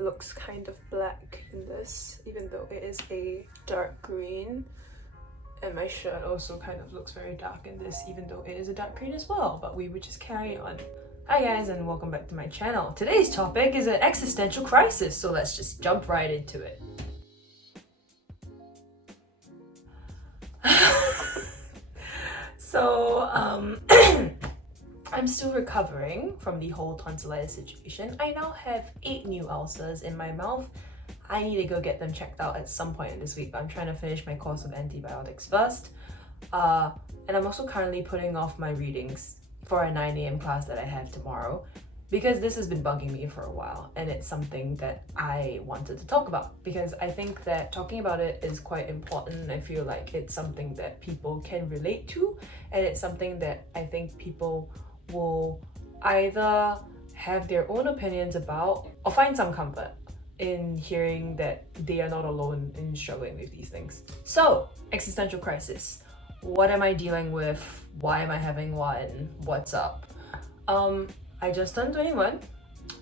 looks kind of black in this, even though it is a dark green. And my shirt also kind of looks very dark in this, even though it is a dark green as well, but we would just carry on. Hi guys, and welcome back to my channel. Today's topic is an existential crisis, so let's just jump right into it. I'm still recovering from the whole tonsillitis situation. I now have 8 new ulcers in my mouth. I need to go get them checked out at some point this week, but I'm trying to finish my course of antibiotics first. And I'm also currently putting off my readings for a 9 a.m. class that I have tomorrow because this has been bugging me for a while, and it's something that I wanted to talk about because I think that talking about it is quite important. I feel like it's something that people can relate to, and it's something that I think people will either have their own opinions about or find some comfort in hearing that they are not alone in struggling with these things. So, existential crisis. What am I dealing with? Why am I having one? What's up? I just turned 21,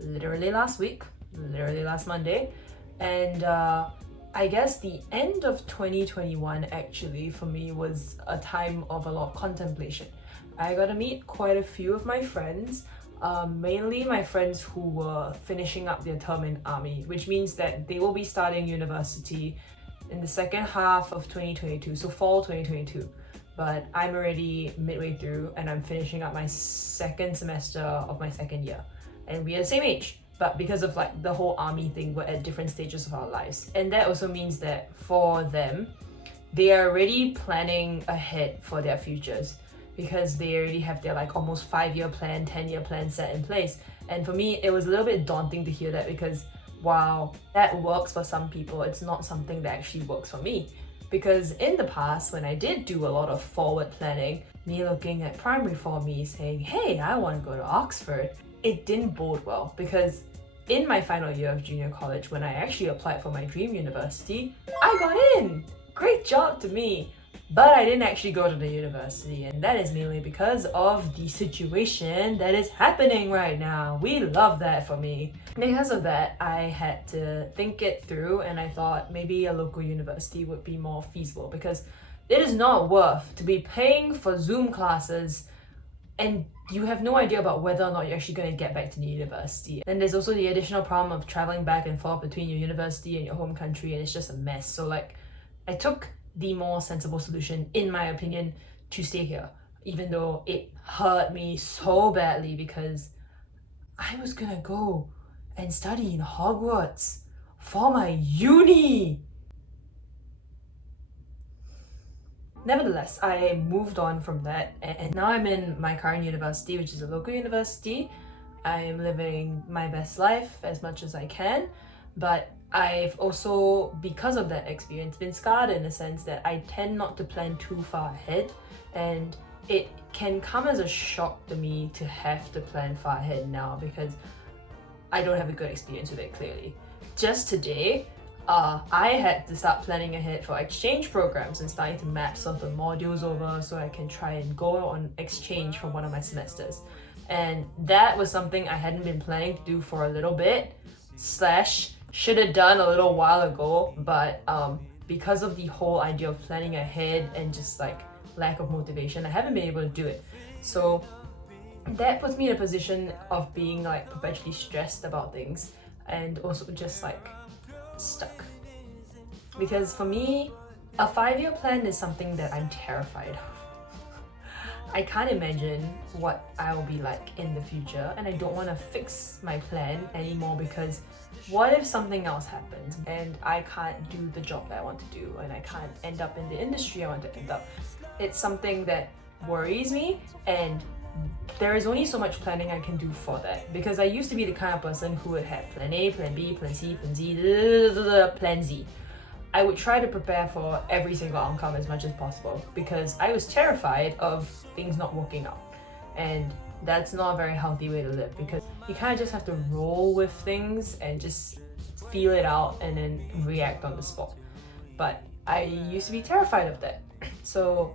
literally last week, literally last Monday, and I guess the end of 2021 actually for me was a time of a lot of contemplation. I got to meet quite a few of my friends, mainly my friends who were finishing up their term in army, which means that they will be starting university in the second half of 2022, so fall 2022. But I'm already midway through and I'm finishing up my second semester of my second year. And we are the same age, but because of like the whole army thing, we're at different stages of our lives. And that also means that for them, they are already planning ahead for their futures because they already have their like almost 5-year plan, 10-year plan set in place. And for me, it was a little bit daunting to hear that because while that works for some people, it's not something that actually works for me. Because in the past, when I did do a lot of forward planning, me looking at primary 4 me saying, hey, I want to go to Oxford, it didn't bode well because in my final year of junior college, when I actually applied for my dream university, I got in! Great job to me! But I didn't actually go to the university, and that is mainly because of the situation that is happening right now. We love that for me. Because of that, I had to think it through, and I thought maybe a local university would be more feasible because it is not worth to be paying for Zoom classes and you have no idea about whether or not you're actually going to get back to the university. And there's also the additional problem of traveling back and forth between your university and your home country, and it's just a mess. So like, I took the more sensible solution, in my opinion, to stay here, even though it hurt me so badly because I was gonna go and study in Hogwarts for my uni. Nevertheless, I moved on from that, and now I'm in my current university, which is a local university. I'm living my best life as much as I can, but I've also, because of that experience, been scarred in the sense that I tend not to plan too far ahead, and it can come as a shock to me to have to plan far ahead now because I don't have a good experience with it clearly. Just today, I had to start planning ahead for exchange programs and starting to map certain modules over so I can try and go on exchange for one of my semesters. And that was something I hadn't been planning to do for a little bit, should have done a little while ago, but because of the whole idea of planning ahead and just like lack of motivation, I haven't been able to do it. So that puts me in a position of being like perpetually stressed about things and also just like stuck. Because for me, a 5-year plan is something that I'm terrified of. I can't imagine what I will be like in the future, and I don't want to fix my plan anymore because what if something else happens and I can't do the job that I want to do and I can't end up in the industry I want to end up? It's something that worries me, and there is only so much planning I can do for that because I used to be the kind of person who would have plan A, plan B, plan C, plan Z, plan Z. I would try to prepare for every single outcome as much as possible because I was terrified of things not working out. And that's not a very healthy way to live because you kind of just have to roll with things and just feel it out and then react on the spot. But I used to be terrified of that. So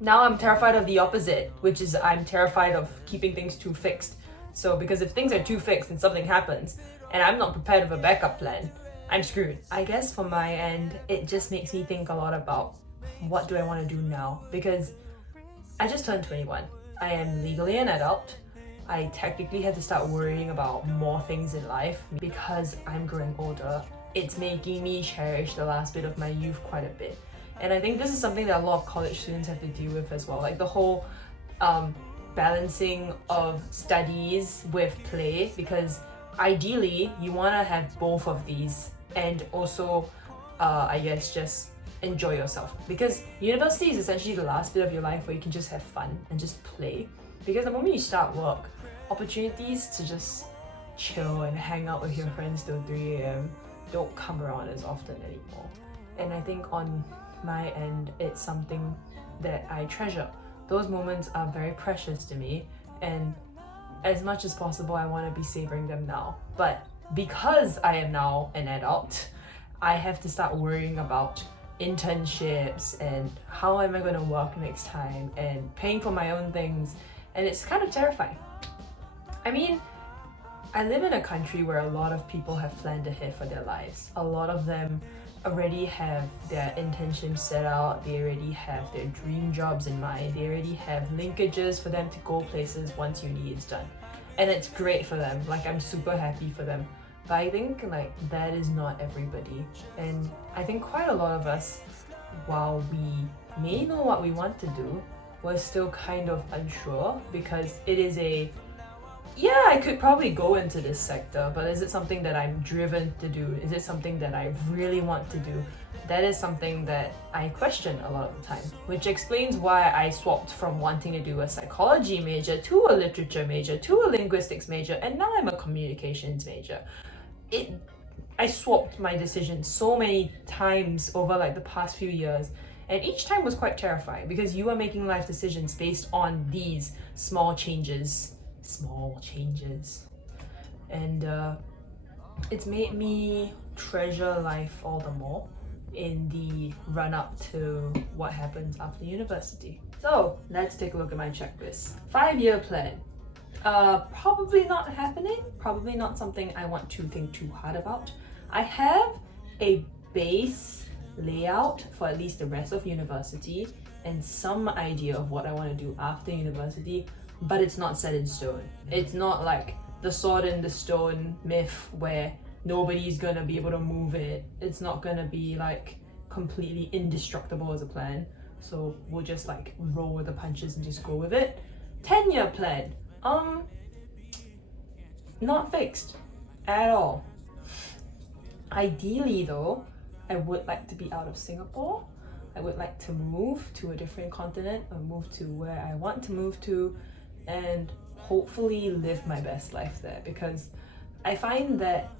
now I'm terrified of the opposite, which is I'm terrified of keeping things too fixed. So because if things are too fixed and something happens and I'm not prepared with a backup plan, I'm screwed. I guess for my end, it just makes me think a lot about what do I want to do now, because I just turned 21. I am legally an adult. I technically had to start worrying about more things in life because I'm growing older. It's making me cherish the last bit of my youth quite a bit. And I think this is something that a lot of college students have to deal with as well. Like the whole balancing of studies with play, because ideally you want to have both of these and also I guess just enjoy yourself, because university is essentially the last bit of your life where you can just have fun and just play, because the moment you start work, opportunities to just chill and hang out with your friends till 3 a.m. don't come around as often anymore. And I think on my end, it's something that I treasure. Those moments are very precious to me, and as much as possible I want to be savoring them now. But because I am now an adult, I have to start worrying about internships and how am I going to work next time and paying for my own things, and it's kind of terrifying. I mean, I live in a country where a lot of people have planned ahead for their lives. A lot of them already have their internships set out, they already have their dream jobs in mind, they already have linkages for them to go places once uni is done. And it's great for them, like I'm super happy for them. But I think like that is not everybody. And I think quite a lot of us, while we may know what we want to do, we're still kind of unsure, because it is I could probably go into this sector, but is it something that I'm driven to do? Is it something that I really want to do? That is something that I question a lot of the time, which explains why I swapped from wanting to do a psychology major to a literature major to a linguistics major, and now I'm a communications major. I swapped my decision so many times over like the past few years, and each time was quite terrifying, because you are making life decisions based on these small changes, and it's made me treasure life all the more in the run up to what happens after university. So let's take a look at my checklist. 5-year plan. Probably not happening, probably not something I want to think too hard about. I have a base layout for at least the rest of university and some idea of what I want to do after university, but it's not set in stone. It's not like the sword in the stone myth where nobody's gonna be able to move it. It's not gonna be like completely indestructible as a plan. So we'll just like roll with the punches and just go with it. 10-year plan. Not fixed at all. Ideally though, I would like to be out of Singapore. I would like to move to a different continent, or move to where I want to move to, and hopefully live my best life there, because I find that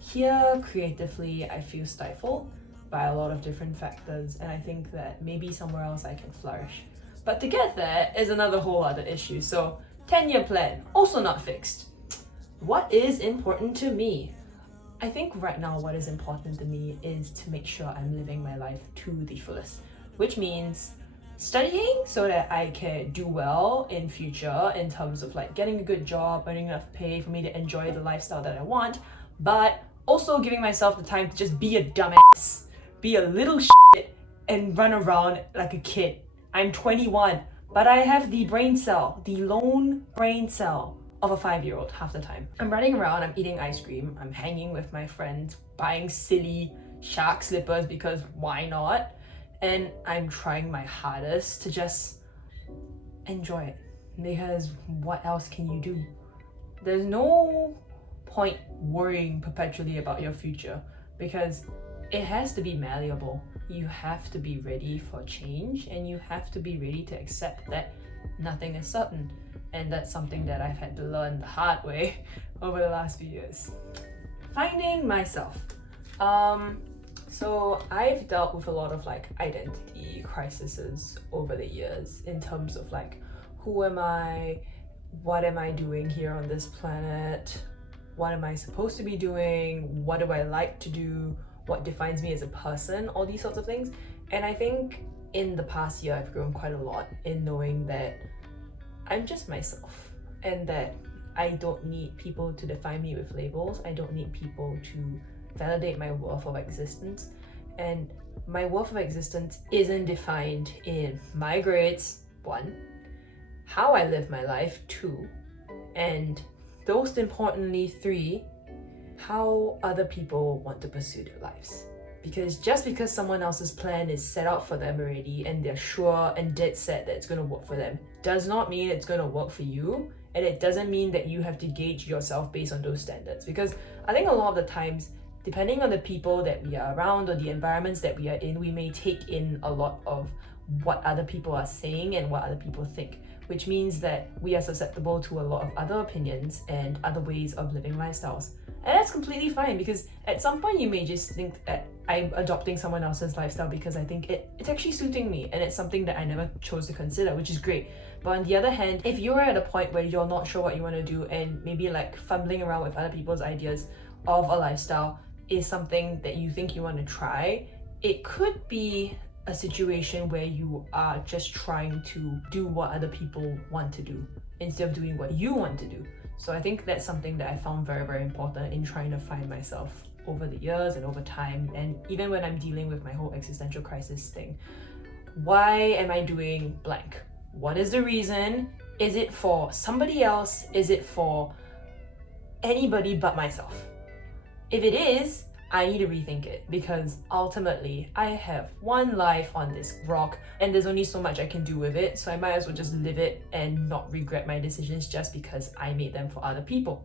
here creatively I feel stifled by a lot of different factors, and I think that maybe somewhere else I can flourish. But to get there is another whole other issue. So 10-year plan, also not fixed. What is important to me? I think right now what is important to me is to make sure I'm living my life to the fullest, which means studying so that I can do well in future in terms of like getting a good job, earning enough pay for me to enjoy the lifestyle that I want, but also giving myself the time to just be a dumbass, be a little shit, and run around like a kid. I'm 21, but I have the brain cell, the lone brain cell of a 5-year-old half the time. I'm running around, I'm eating ice cream, I'm hanging with my friends, buying silly shark slippers because why not? And I'm trying my hardest to just enjoy it, because what else can you do? There's no point worrying perpetually about your future, because it has to be malleable. You have to be ready for change, and you have to be ready to accept that nothing is certain. And that's something that I've had to learn the hard way over the last few years. Finding myself. So I've dealt with a lot of like identity crises over the years in terms of like, who am I? What am I doing here on this planet? What am I supposed to be doing? What do I like to do? What defines me as a person? All these sorts of things. And I think in the past year, I've grown quite a lot in knowing that I'm just myself, and that I don't need people to define me with labels. I don't need people to validate my worth of existence. And my worth of existence isn't defined in my grades, 1, how I live my life, 2, and most importantly, 3, how other people want to pursue their lives. Because just because someone else's plan is set out for them already and they're sure and dead set that it's going to work for them does not mean it's going to work for you, and it doesn't mean that you have to gauge yourself based on those standards. Because I think a lot of the times, depending on the people that we are around or the environments that we are in, we may take in a lot of what other people are saying and what other people think, which means that we are susceptible to a lot of other opinions and other ways of living lifestyles. And that's completely fine, because at some point you may just think that I'm adopting someone else's lifestyle because I think it's actually suiting me and it's something that I never chose to consider, which is great. But on the other hand, if you're at a point where you're not sure what you want to do and maybe like fumbling around with other people's ideas of a lifestyle is something that you think you want to try, it could be a situation where you are just trying to do what other people want to do instead of doing what you want to do. So I think that's something that I found very, very important in trying to find myself over the years and over time, and even when I'm dealing with my whole existential crisis thing. Why am I doing blank? What is the reason? Is it for somebody else? Is it for anybody but myself? If it is, I need to rethink it, because ultimately I have one life on this rock and there's only so much I can do with it, so I might as well just live it and not regret my decisions just because I made them for other people.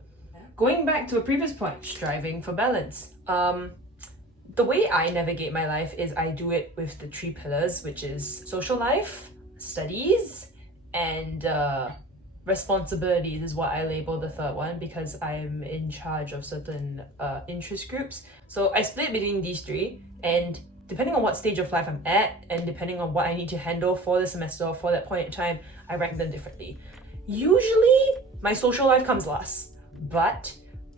Going back to a previous point, striving for balance. The way I navigate my life is I do it with the 3 pillars, which is social life, studies, and responsibilities is what I label the 3rd one, because I'm in charge of certain interest groups. So I split between these 3, and depending on what stage of life I'm at and depending on what I need to handle for the semester or for that point in time, I rank them differently. Usually my social life comes last, but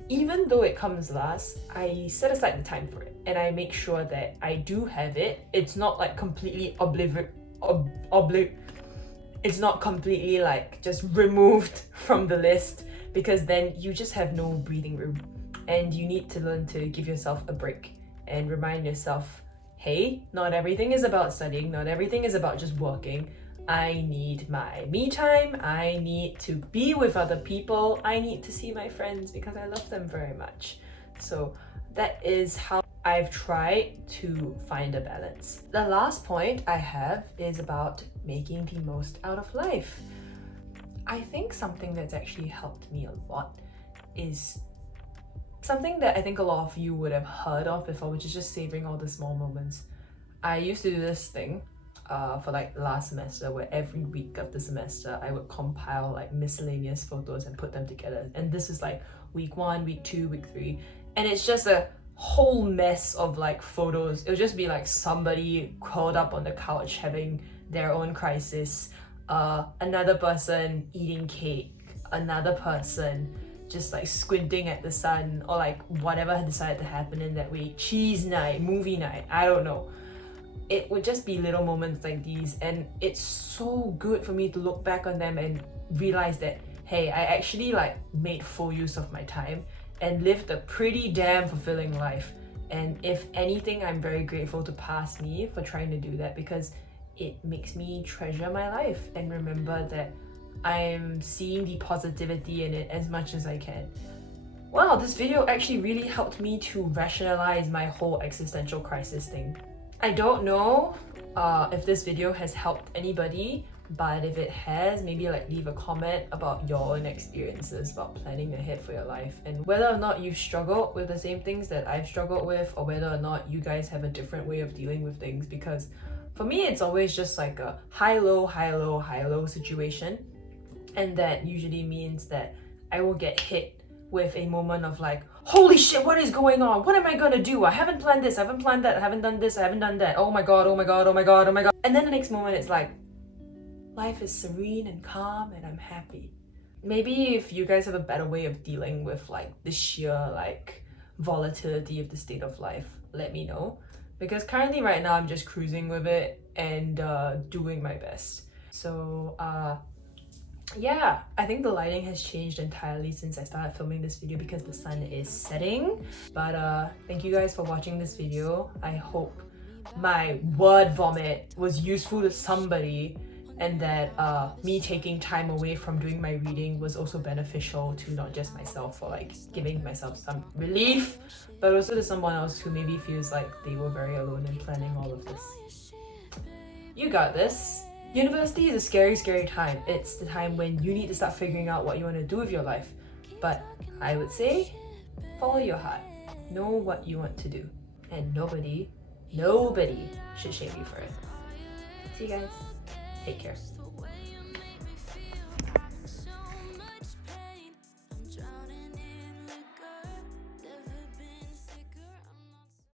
even though it comes last, I set aside the time for it and I make sure that I do have it. It's not like completely it's not completely like just removed from the list, because then you just have no breathing room, and you need to learn to give yourself a break and remind yourself, hey, not everything is about studying, not everything is about just working. I need my me time, I need to be with other people, I need to see my friends because I love them very much. So that is how I've tried to find a balance. The last point I have is about making the most out of life. I think something that's actually helped me a lot is something that I think a lot of you would have heard of before, which is just savoring all the small moments. I used to do this thing for like last semester, where every week of the semester I would compile like miscellaneous photos and put them together. And this is like week 1, week 2, week 3, and it's just a whole mess of like photos. It would just be like somebody curled up on the couch having their own crisis, another person eating cake, another person just like squinting at the sun, or like whatever had decided to happen in that week, cheese night, movie night, I don't know. It would just be little moments like these, and it's so good for me to look back on them and realize that, hey, I actually like made full use of my time and lived a pretty damn fulfilling life. And if anything, I'm very grateful to past me for trying to do that, because it makes me treasure my life and remember that I'm seeing the positivity in it as much as I can. Wow, this video actually really helped me to rationalize my whole existential crisis thing. I don't know if this video has helped anybody, but if it has, maybe like leave a comment about your own experiences about planning ahead for your life, and whether or not you've struggled with the same things that I've struggled with, or whether or not you guys have a different way of dealing with things. Because for me, it's always just like a high-low, high-low, high-low situation, and that usually means that I will get hit with a moment of like, holy shit, what is going on? What am I gonna do? I haven't planned this, I haven't planned that, I haven't done this, I haven't done that. Oh my god, oh my god, oh my god, oh my god. And then the next moment it's like, life is serene and calm and I'm happy. Maybe if you guys have a better way of dealing with like the sheer like volatility of the state of life, let me know. Because currently right now I'm just cruising with it and doing my best. So yeah, I think the lighting has changed entirely since I started filming this video because the sun is setting. But thank you guys for watching this video. I hope my word vomit was useful to somebody, and that me taking time away from doing my reading was also beneficial to not just myself, for like giving myself some relief, but also to someone else who maybe feels like they were very alone in planning all of this. You got this. University is a scary, scary time. It's the time when you need to start figuring out what you want to do with your life. But I would say, follow your heart. Know what you want to do. And nobody should shame you for it. See you guys. Take care.